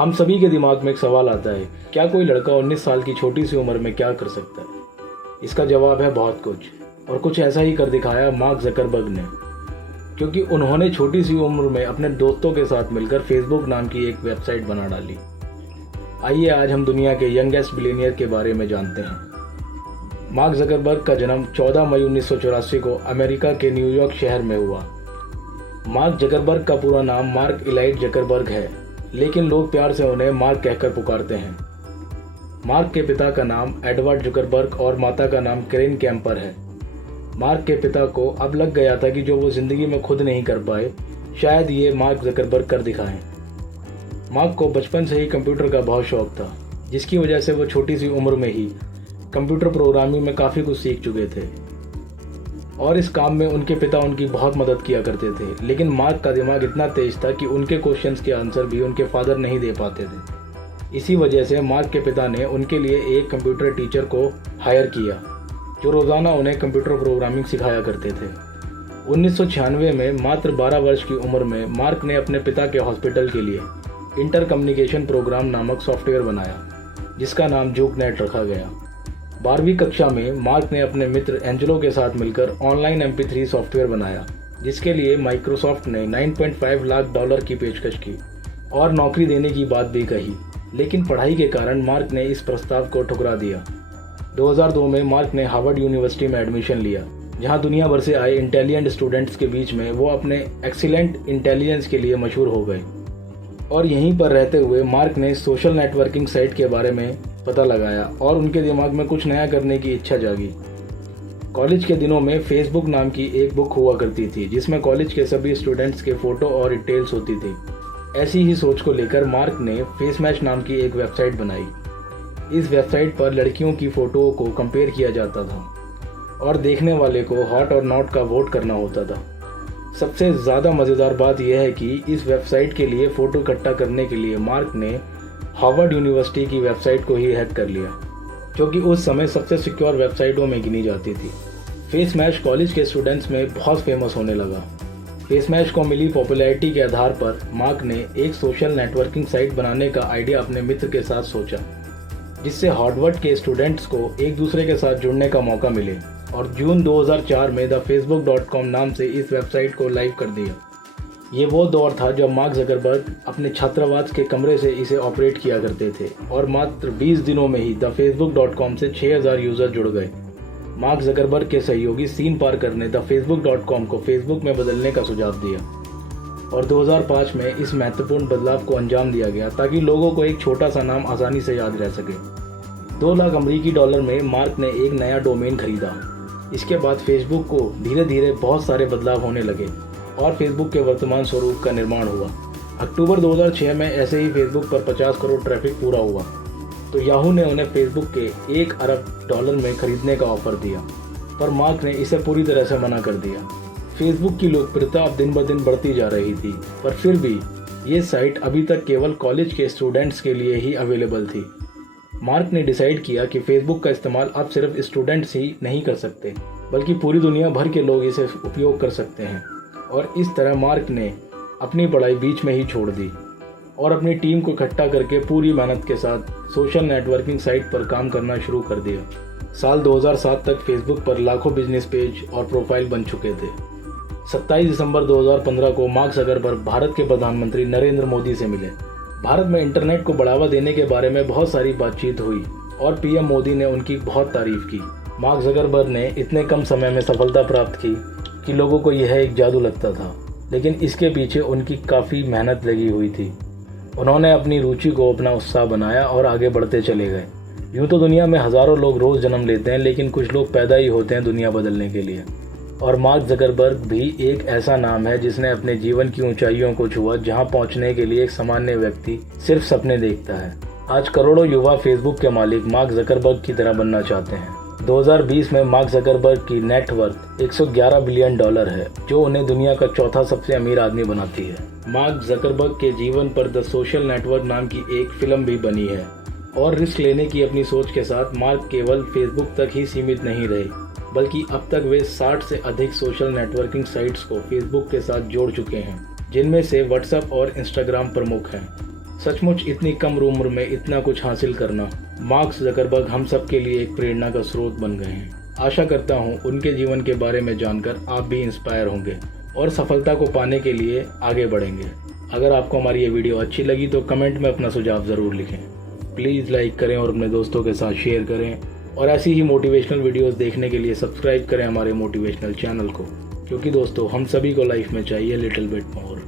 हम सभी के दिमाग में एक सवाल आता है, क्या कोई लड़का 19 साल की छोटी सी उम्र में क्या कर सकता है। इसका जवाब है बहुत कुछ, और कुछ ऐसा ही कर दिखाया मार्क ज़करबर्ग ने, क्योंकि उन्होंने छोटी सी उम्र में अपने दोस्तों के साथ मिलकर फेसबुक नाम की एक वेबसाइट बना डाली। आइए आज हम दुनिया के यंगेस्ट बिलियनियर के बारे में जानते हैं। मार्क ज़करबर्ग का जन्म 14 मई 1984 को अमेरिका के न्यूयॉर्क शहर में हुआ। मार्क ज़करबर्ग का पूरा नाम मार्क इलाइट ज़करबर्ग है, लेकिन लोग प्यार से उन्हें मार्क कहकर पुकारते हैं। मार्क के पिता का नाम एडवर्ड ज़करबर्ग और माता का नाम कैरेन कैम्पर है। मार्क के पिता को अब लग गया था कि जो वो ज़िंदगी में खुद नहीं कर पाए, शायद ये मार्क ज़करबर्ग कर दिखाएं। मार्क को बचपन से ही कंप्यूटर का बहुत शौक था, जिसकी वजह से वो छोटी सी उम्र में ही कंप्यूटर प्रोग्रामिंग में काफ़ी कुछ सीख चुके थे, और इस काम में उनके पिता उनकी बहुत मदद किया करते थे। लेकिन मार्क का दिमाग इतना तेज था कि उनके क्वेश्चंस के आंसर भी उनके फादर नहीं दे पाते थे। इसी वजह से मार्क के पिता ने उनके लिए एक कंप्यूटर टीचर को हायर किया, जो रोज़ाना उन्हें कंप्यूटर प्रोग्रामिंग सिखाया करते थे। 1996 में मात्र 12 वर्ष की उम्र में मार्क ने अपने पिता के हॉस्पिटल के लिए इंटर कम्युनिकेशन प्रोग्राम नामक सॉफ्टवेयर बनाया, जिसका नाम जूकनेट रखा गया। 12वीं कक्षा में मार्क ने अपने मित्र एंजेलो के साथ मिलकर ऑनलाइन MP3 सॉफ्टवेयर बनाया, जिसके लिए माइक्रोसॉफ्ट ने $9.5 लाख की पेशकश की और नौकरी देने की बात भी कही। लेकिन पढ़ाई के कारण मार्क ने इस प्रस्ताव को ठुकरा दिया। 2002 में मार्क ने हार्वर्ड यूनिवर्सिटी में एडमिशन लिया, जहां दुनिया भर से आए इंटेलिजेंट स्टूडेंट्स के बीच में वो अपने एक्सीलेंट इंटेलिजेंस के लिए मशहूर हो गए। और यहीं पर रहते हुए मार्क ने सोशल नेटवर्किंग साइट के बारे में पता लगाया और उनके दिमाग में कुछ नया करने की इच्छा जागी। कॉलेज के दिनों में फेसबुक नाम की एक बुक हुआ करती थी, जिसमें कॉलेज के सभी स्टूडेंट्स के फ़ोटो और डिटेल्स होती थी। ऐसी ही सोच को लेकर मार्क ने फेस मैच नाम की एक वेबसाइट बनाई। इस वेबसाइट पर लड़कियों की फ़ोटो को कंपेयर किया जाता था और देखने वाले को हॉट और नॉट का वोट करना होता था। सबसे ज़्यादा मज़ेदार बात यह है कि इस वेबसाइट के लिए फ़ोटो इकट्ठा करने के लिए मार्क ने हार्वर्ड यूनिवर्सिटी की वेबसाइट को ही हैक कर लिया, जो कि उस समय सबसे सिक्योर वेबसाइटों में गिनी जाती थी। फेस मैच कॉलेज के स्टूडेंट्स में बहुत फेमस होने लगा। फेस मैच को मिली पॉपुलैरिटी के आधार पर मार्क ने एक सोशल नेटवर्किंग साइट बनाने का आइडिया अपने मित्र के साथ सोचा, जिससे हार्वर्ड के स्टूडेंट्स को एक दूसरे के साथ जुड़ने का मौका मिले, और जून 2004 में thefacebook.com नाम से इस वेबसाइट को लाइव कर दिया। ये वो दौर था जब मार्क ज़करबर्ग अपने छात्रावास के कमरे से इसे ऑपरेट किया करते थे, और मात्र 20 दिनों में ही thefacebook.com से 6000 यूज़र जुड़ गए। मार्क ज़करबर्ग के सहयोगी सीन पार्कर ने thefacebook.com को फेसबुक में बदलने का सुझाव दिया, और 2005 में इस महत्वपूर्ण बदलाव को अंजाम दिया गया ताकि लोगों को एक छोटा सा नाम आसानी से याद रह सके। $2 लाख अमरीकी में मार्क ने एक नया डोमेन खरीदा। इसके बाद फेसबुक को धीरे धीरे बहुत सारे बदलाव होने लगे और फेसबुक के वर्तमान स्वरूप का निर्माण हुआ। अक्टूबर 2006 में ऐसे ही फेसबुक पर 50 करोड़ ट्रैफिक पूरा हुआ, तो याहू ने उन्हें फेसबुक के $1 अरब में खरीदने का ऑफर दिया, पर मार्क ने इसे पूरी तरह से मना कर दिया। फेसबुक की लोकप्रियता अब दिन ब दिन बढ़ती जा रही थी, पर फिर भी ये साइट अभी तक केवल कॉलेज के स्टूडेंट्स के लिए ही अवेलेबल थी। मार्क ने डिसाइड किया कि फेसबुक का इस्तेमाल अब सिर्फ स्टूडेंट्स ही नहीं कर सकते, बल्कि पूरी दुनिया भर के लोग इसे उपयोग कर सकते हैं। और इस तरह मार्क ने अपनी पढ़ाई बीच में ही छोड़ दी और अपनी टीम को इकट्ठा करके पूरी मेहनत के साथ सोशल नेटवर्किंग साइट पर काम करना शुरू कर दिया। साल 2007 तक फेसबुक पर लाखों बिजनेस पेज और प्रोफाइल बन चुके थे। 27 दिसंबर 2015 को मार्क ज़करबर्ग भारत के प्रधानमंत्री नरेंद्र मोदी से मिले। भारत में इंटरनेट को बढ़ावा देने के बारे में बहुत सारी बातचीत हुई और PM मोदी ने उनकी बहुत तारीफ की। मार्क ज़करबर्ग ने इतने कम समय में सफलता प्राप्त की कि लोगों को यह एक जादू लगता था, लेकिन इसके पीछे उनकी काफ़ी मेहनत लगी हुई थी। उन्होंने अपनी रुचि को अपना उत्साह बनाया और आगे बढ़ते चले गए। यूँ तो दुनिया में हज़ारों लोग रोज़ जन्म लेते हैं, लेकिन कुछ लोग पैदा ही होते हैं दुनिया बदलने के लिए, और मार्क ज़करबर्ग भी एक ऐसा नाम है जिसने अपने जीवन की ऊंचाइयों को छुआ, जहां पहुंचने के लिए एक सामान्य व्यक्ति सिर्फ सपने देखता है। आज करोड़ों युवा फेसबुक के मालिक मार्क ज़करबर्ग की तरह बनना चाहते हैं। 2020 में मार्क ज़करबर्ग की नेट वर्थ $111 बिलियन है, जो उन्हें दुनिया का चौथा सबसे अमीर आदमी बनाती है। मार्क ज़करबर्ग के जीवन पर द सोशल नेटवर्क नाम की एक फिल्म भी बनी है, और रिस्क लेने की अपनी सोच के साथ मार्क केवल फेसबुक तक ही सीमित नहीं रहे, बल्कि अब तक वे 60 से अधिक सोशल नेटवर्किंग साइट्स को फेसबुक के साथ जोड़ चुके हैं, जिनमें से व्हाट्सएप और इंस्टाग्राम प्रमुख हैं। सचमुच इतनी कम उम्र में इतना कुछ हासिल करना, मार्क ज़करबर्ग हम सब के लिए एक प्रेरणा का स्रोत बन गए हैं। आशा करता हूँ उनके जीवन के बारे में जानकर आप भी इंस्पायर होंगे और सफलता को पाने के लिए आगे बढ़ेंगे। अगर आपको हमारी ये वीडियो अच्छी लगी तो कमेंट में अपना सुझाव ज़रूर लिखें। प्लीज़ लाइक करें और अपने दोस्तों के साथ शेयर करें और ऐसी ही मोटिवेशनल वीडियोस देखने के लिए सब्सक्राइब करें हमारे मोटिवेशनल चैनल को, क्योंकि दोस्तों हम सभी को लाइफ में चाहिए लिटिल बिट मोर।